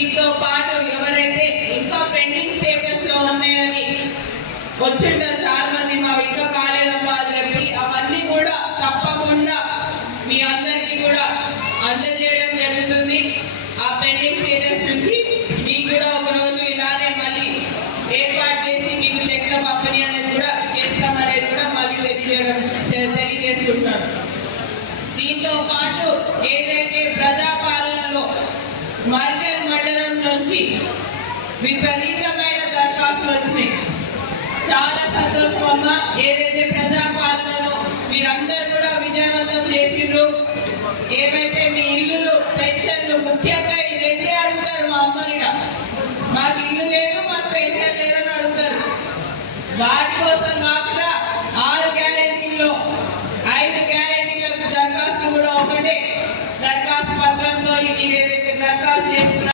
దీంతో పాటు ఎవరైతే ఇంకా పెండింగ్ స్టేటస్ లో ఉన్నాయని వచ్చింటారు చాలా మంది, మా ఇంకా కాలేదమ్మా అని చెప్పి, అవన్నీ కూడా తప్పకుండా మీ అందరికీ కూడా అందజేయడం జరుగుతుంది. ఆ పెండింగ్ స్టేటస్ నుంచి మీకు కూడా ఒకరోజు ఇలానే మళ్ళీ ఏర్పాటు చేసి మీకు చెక్ల పంపిణీ అనేది కూడా చేస్తామనేది కూడా మళ్ళీ తెలియజేసుకుంటాను. దీంతో పాటు ఏదైతే ప్రజాపాలనలో మర్కల్ మండలం నుంచి విపరీతమైన దరఖాస్తులు వచ్చినాయి. చాలా సంతోషం అమ్మ. ఏదైతే ప్రజాపాలనలో మీరందరూ కూడా విజయవంతం చేసిండ్రు. ఏవైతే మీ ఇల్లులు పెన్షన్లు ముఖ్యంగా ఈ రెండే అడుగుతారు మా అమ్మలుగా, మాకు ఇల్లు లేదు మాకు పెన్షన్ లేదని అడుగుతారు. వాటి కోసం